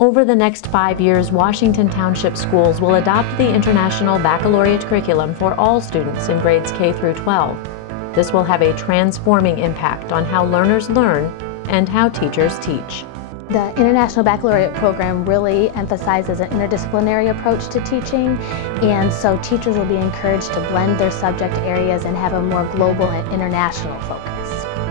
Over the next 5 years, Washington Township schools will adopt the International Baccalaureate curriculum for all students in grades K through 12. This will have a transforming impact on how learners learn and how teachers teach. The International Baccalaureate program really emphasizes an interdisciplinary approach to teaching, and so teachers will be encouraged to blend their subject areas and have a more global and international focus.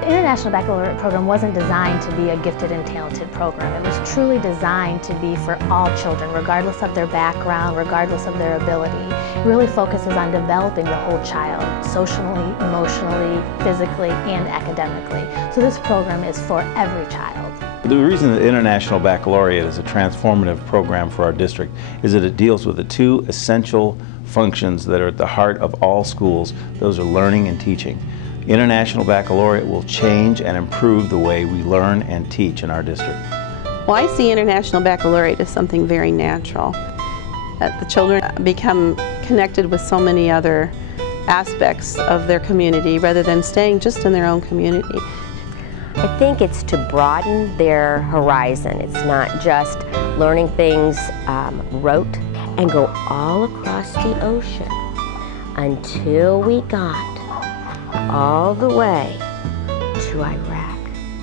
The International Baccalaureate program wasn't designed to be a gifted and talented program. It was truly designed to be for all children, regardless of their background, regardless of their ability. It really focuses on developing the whole child, socially, emotionally, physically, and academically. So this program is for every child. The reason the International Baccalaureate is a transformative program for our district is that it deals with the two essential functions that are at the heart of all schools. Those are learning and teaching. International Baccalaureate will change and improve the way we learn and teach in our district. Well, I see International Baccalaureate as something very natural. The children become connected with so many other aspects of their community rather than staying just in their own community. I think it's to broaden their horizon. It's not just learning things rote and go all across the ocean until we got all the way to Iraq.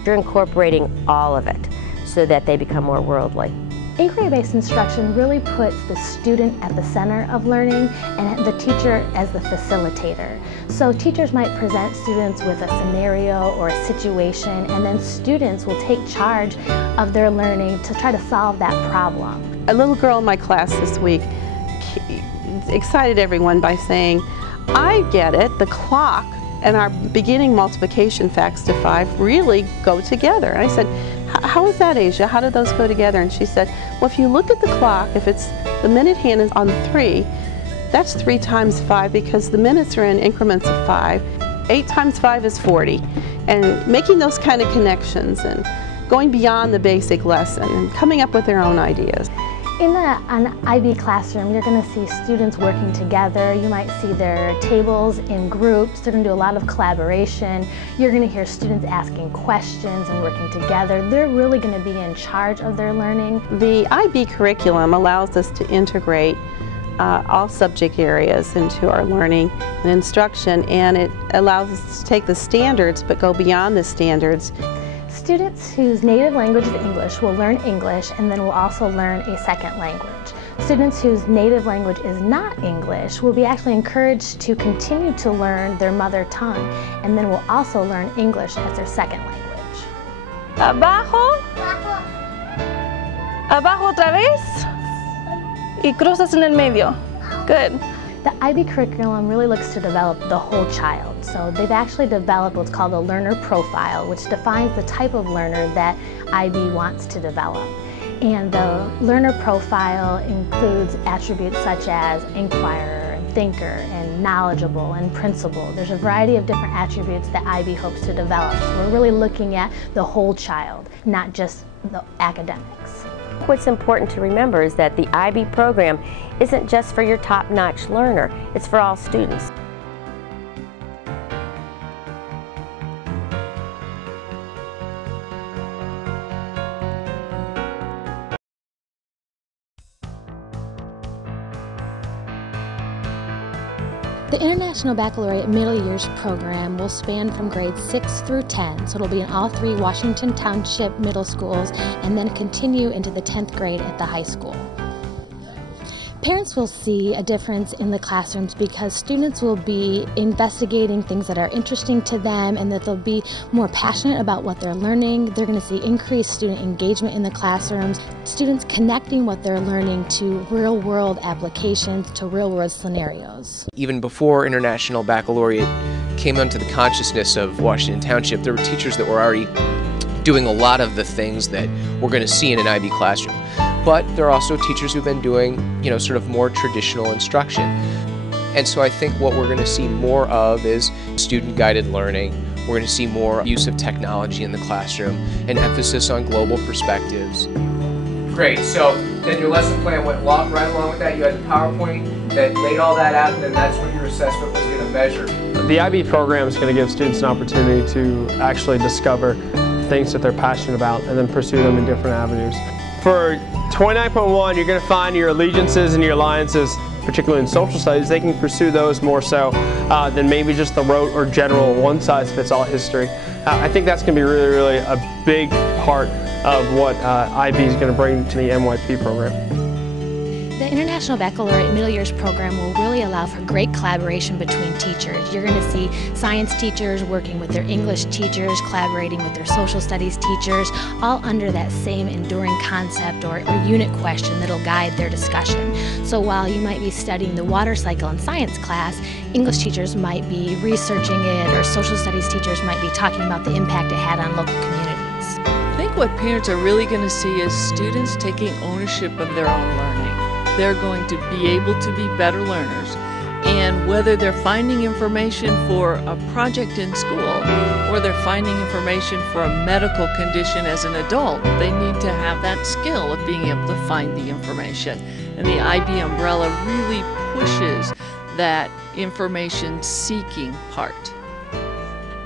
You're incorporating all of it so that they become more worldly. Inquiry-based instruction really puts the student at the center of learning and the teacher as the facilitator. So teachers might present students with a scenario or a situation, and then students will take charge of their learning to try to solve that problem. A little girl in my class this week excited everyone by saying, "I get it, the clock and our beginning multiplication facts to 5 really go together." And I said, "How is that, Asia? How do those go together?" And she said, "Well, if you look at the clock, if it's the minute hand is on 3, that's 3 times 5 because the minutes are in increments of 5. 8 times 5 is 40. And making those kind of connections and going beyond the basic lesson and coming up with their own ideas. In an IB classroom, you're going to see students working together. You might see their tables in groups. They're going to do a lot of collaboration. You're going to hear students asking questions and working together. They're really going to be in charge of their learning. The IB curriculum allows us to integrate all subject areas into our learning and instruction, and it allows us to take the standards but go beyond the standards. Students whose native language is English will learn English and then will also learn a second language. Students whose native language is not English will be actually encouraged to continue to learn their mother tongue and then will also learn English as their second language. Abajo. Abajo otra vez. Y cruzas en el medio. Good. The IB curriculum really looks to develop the whole child. So they've actually developed what's called a learner profile, which defines the type of learner that IB wants to develop. And the learner profile includes attributes such as inquirer, and thinker, and knowledgeable, and principled. There's a variety of different attributes that IB hopes to develop. So we're really looking at the whole child, not just the academics. What's important to remember is that the IB program isn't just for your top-notch learner, it's for all students. The International Baccalaureate Middle Years program will span from grades 6 through 10, so it'll be in all 3 Washington Township middle schools and then continue into the 10th grade at the high school. Parents will see a difference in the classrooms because students will be investigating things that are interesting to them and that they'll be more passionate about what they're learning. They're going to see increased student engagement in the classrooms, students connecting what they're learning to real-world applications, to real-world scenarios. Even before International Baccalaureate came onto the consciousness of Washington Township, there were teachers that were already doing a lot of the things that we're going to see in an IB classroom. But there are also teachers who've been doing, sort of more traditional instruction. And so I think what we're going to see more of is student-guided learning. We're going to see more use of technology in the classroom, an emphasis on global perspectives. Great, so then your lesson plan went right along with that. You had the PowerPoint that laid all that out, and then that's what your assessment was going to measure. The IB program is going to give students an opportunity to actually discover things that they're passionate about and then pursue them in different avenues. For 29.1, you're going to find your allegiances and your alliances, particularly in social studies. They can pursue those more so than maybe just the rote or general one-size-fits-all history. I think that's going to be really a big part of what IB is going to bring to the MYP program. The International Baccalaureate Middle Years program will really allow for great collaboration between teachers. You're going to see science teachers working with their English teachers, collaborating with their social studies teachers, all under that same enduring concept or unit question that'll guide their discussion. So while you might be studying the water cycle in science class, English teachers might be researching it, or social studies teachers might be talking about the impact it had on local communities. I think what parents are really going to see is students taking ownership of their own learning. They're going to be able to be better learners, and whether they're finding information for a project in school or they're finding information for a medical condition as an adult, they need to have that skill of being able to find the information. And the IB umbrella really pushes that information seeking part.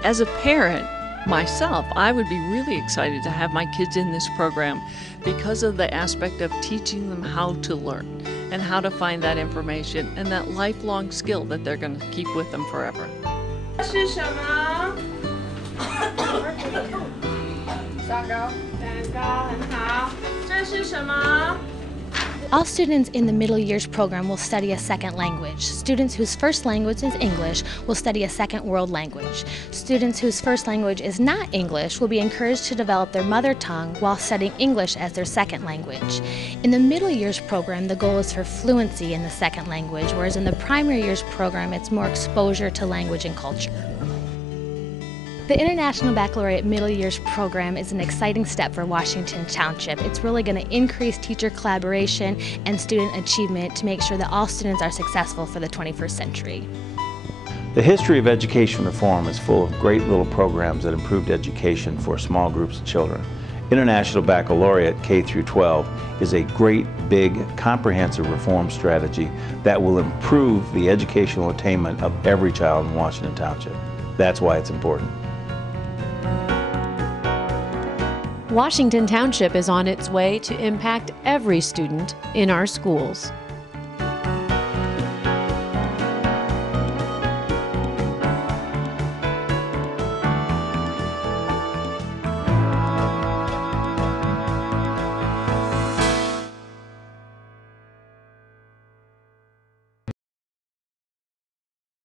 As a parent myself, I would be really excited to have my kids in this program because of the aspect of teaching them how to learn and how to find that information and that lifelong skill that they're going to keep with them forever. 这是什么？蛋糕。蛋糕很好。这是什么？ All students in the Middle Years program will study a second language. Students whose first language is English will study a second world language. Students whose first language is not English will be encouraged to develop their mother tongue while studying English as their second language. In the Middle Years program, the goal is for fluency in the second language, whereas in the Primary Years program, it's more exposure to language and culture. The International Baccalaureate Middle Years program is an exciting step for Washington Township. It's really going to increase teacher collaboration and student achievement to make sure that all students are successful for the 21st century. The history of education reform is full of great little programs that improved education for small groups of children. International Baccalaureate K through 12 is a great, big, comprehensive reform strategy that will improve the educational attainment of every child in Washington Township. That's why it's important. Washington Township is on its way to impact every student in our schools.